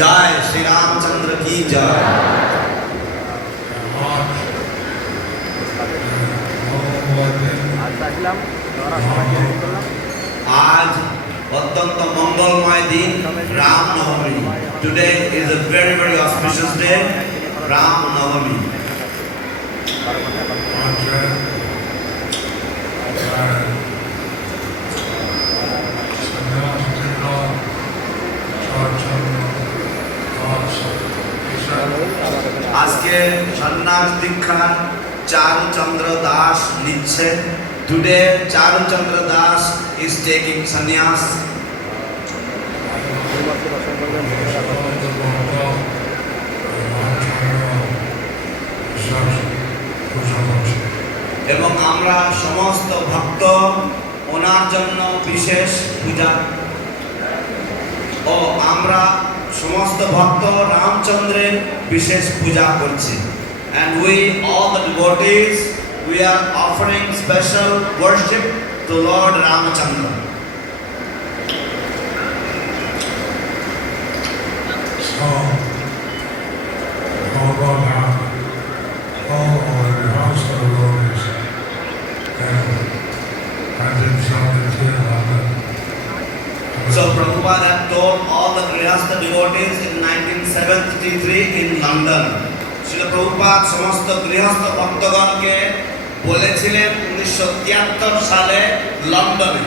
जय श्री रामचंद्र की जय। आज अत्यंत मंगलमय दिन Ram Navami. Today is a very very auspicious day, Ram Navami. आज के सन्यास दीक्षा चारुचंद्र दास निচ্ছে। Today Charuchandra Das is taking sannyas. এবং আমরা সমস্ত ভক্ত ওনার জন্য বিশেষ পূজা ও আমরা সমস্ত ভক্ত রামচন্দ্রের বিশেষ পূজা করছি। And we all the devotees, we are offering special worship to Lord Ramachandra. So, how about now? All of the house of the devotees, and I did something here on it. So Prabhupada had told all the Grihastha devotees in 1973 in London. Srila Prabhupada সমস্ত গৃহস্থ ভক্তগণকে বলেছিলেন 1973 সালে লন্ডনে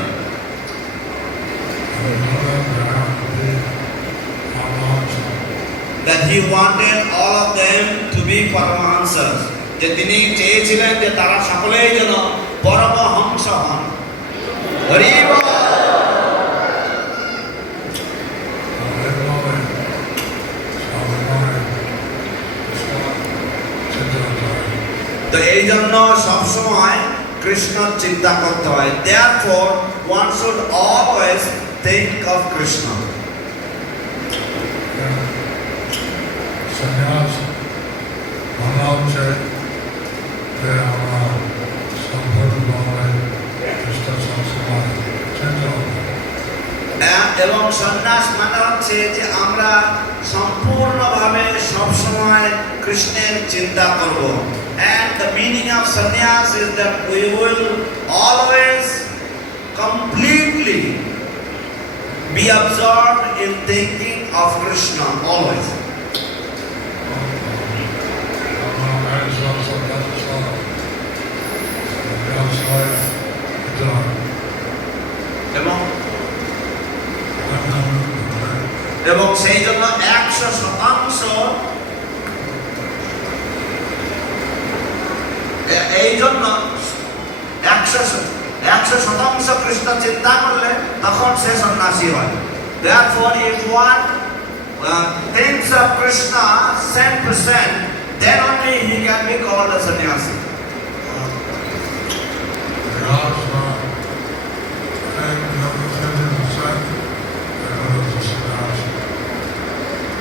that he wanted all of them to be Paramahansas, যে তিনি চেয়েছিলেন যে তারা সকলেই যেন পরমহংস হন। হরি বল। তো এই জন্য সবসময় কৃষ্ণ চিন্তা করতে হয়। Therefore one should always think of Krishna. Sannyas Maharaj they are সম্পূর্ণভাবে কৃষ্ণ সংস্কার চিন্তা এবং সন্ন্যাস মানে হচ্ছে যে আমরা সম্পূর্ণভাবে সবসময় কৃষ্ণের চিন্তা করব। And the meaning of sannyas is that we will always completely be absorbed in thinking of Krishna always. এবং সেই জন্য 100% এই জন্য 100% কৃষ্ণ চিন্তা করলে তখন সে সন্ন্যাসী হয়। Therefore if one thinks of Krishna 100%, then only he can be called a sannyasi.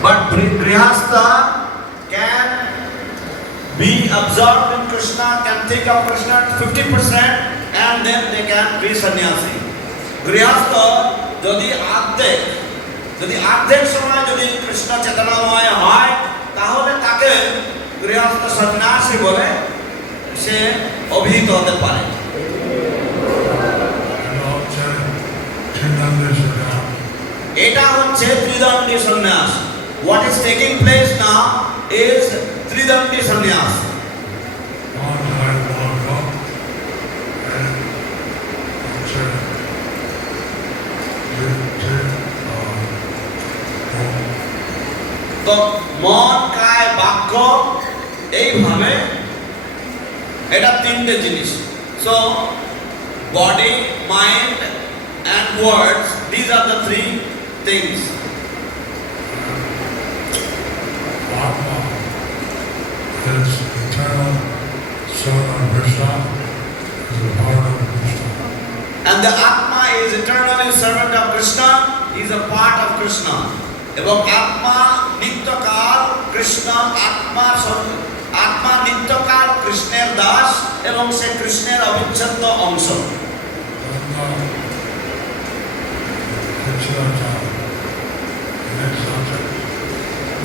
But Grihastha can be absorbed in Krishna, can think of Krishna 50%, and then they can be sannyasi. Grihastha যদি অর্ধেক সময় যদি কৃষ্ণ চেতনাময় হয় তাহলে তাকে গৃহস্থ সন্ন্যাসী বলে সে অভিহিত হতে পারে। এটা হচ্ছে ত্রিদণ্ডী সন্ন্যাস। What is taking place now is Tridandi Sannyas. তো মন কায় বাক্য এইভাবে এটা তিনটে জিনিস। So body, mind and words, these are the three things. Atma is eternal son of Krishna, is a part of Krishna. And the Atma is eternally servant of Krishna, is a part of Krishna. এবং আত্মা নিত্যকাল কৃষ্ণ, আত্মা নিত্যকাল কৃষ্ণের দাস এবং সে কৃষ্ণের অবিচ্ছেদ্য অংশ।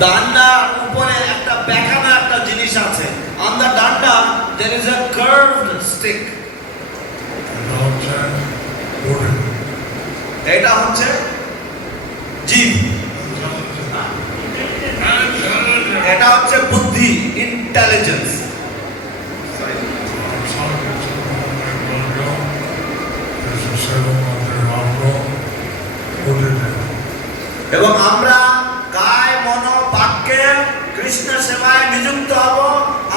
ডান্ডার উপরে একটা বেঁকানো একটা জিনিস আছে। On the danda there is a curved stick. এটা হচ্ছে জীব, এটা হচ্ছে বুদ্ধি, ইন্টেলিজেন্স। এবং আমরা কায় মন বাক্যে কৃষ্ণ সেবায় নিযুক্ত হব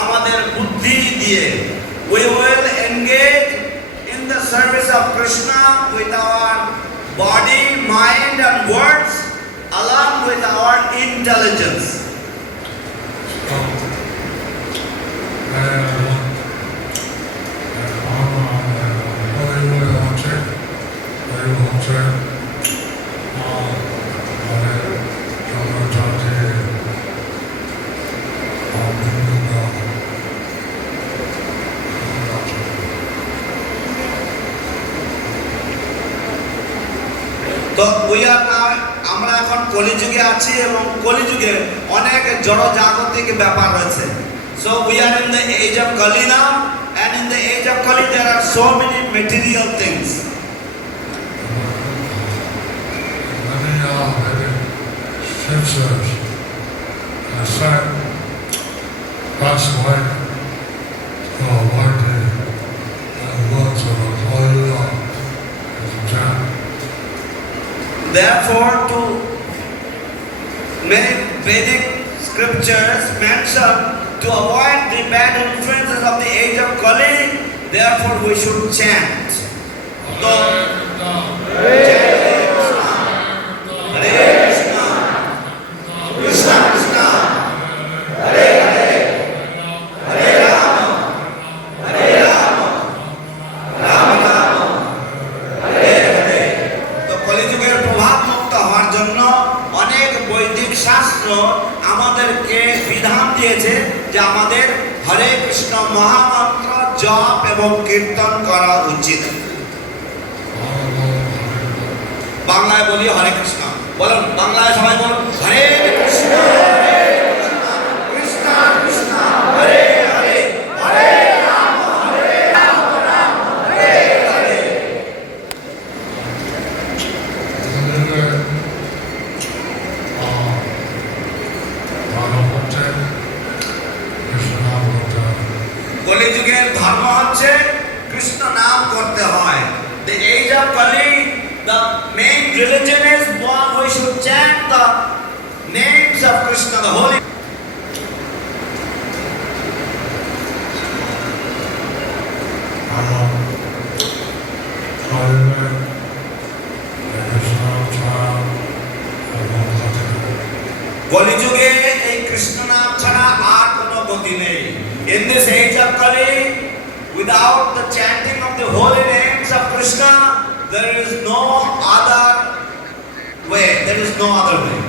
আমাদের বুদ্ধি দিয়ে। We will engage in the service of Krishna with our body, mind and words along with our intelligence. তো আমরা এখন কলিযুগে আছি এবং কলিযুগে অনেক জড় জাগতিক ব্যাপার রয়েছে। So we are in the age of Kali now, and in the age of Kali there are so many material things. Therefore, to many Vedic scriptures mention to avoid the bad influences of the age of Kali, therefore we should chant. So, Hare Krishna, Krishna Krishna, Hare Hare, Hare Rama, Hare Rama, Rama Rama, Hare Hare. তো কলিযুগের প্রভাব মুক্ত হওয়ার জন্য অনেক বৈদিক শাস্ত্র আমাদেরকে বিধান দিয়েছে যে আমাদের হরে কৃষ্ণ মহামন্ত্র জপ এবং কীর্তন করা উচিত। বাংলায় বলি হরে কৃষ্ণ, বলুন বাংলায় সবাই বলুন হরে কৃষ্ণ হরে কৃষ্ণ কৃষ্ণ কৃষ্ণ হরে হরে হরে রাম রাম হরে হরে। কলিযুগের ধর্ম হচ্ছে কৃষ্ণ নাম করতে হয়। The age of Kali, the main religion is one we should chant the names of Krishna, the holy. কলিযুগে এই কৃষ্ণ নাম ছাড়া আর কোনো গতি নেই। In this age of Kali, without the chanting of the holy names of Krishna, there is no other way. There is no other way.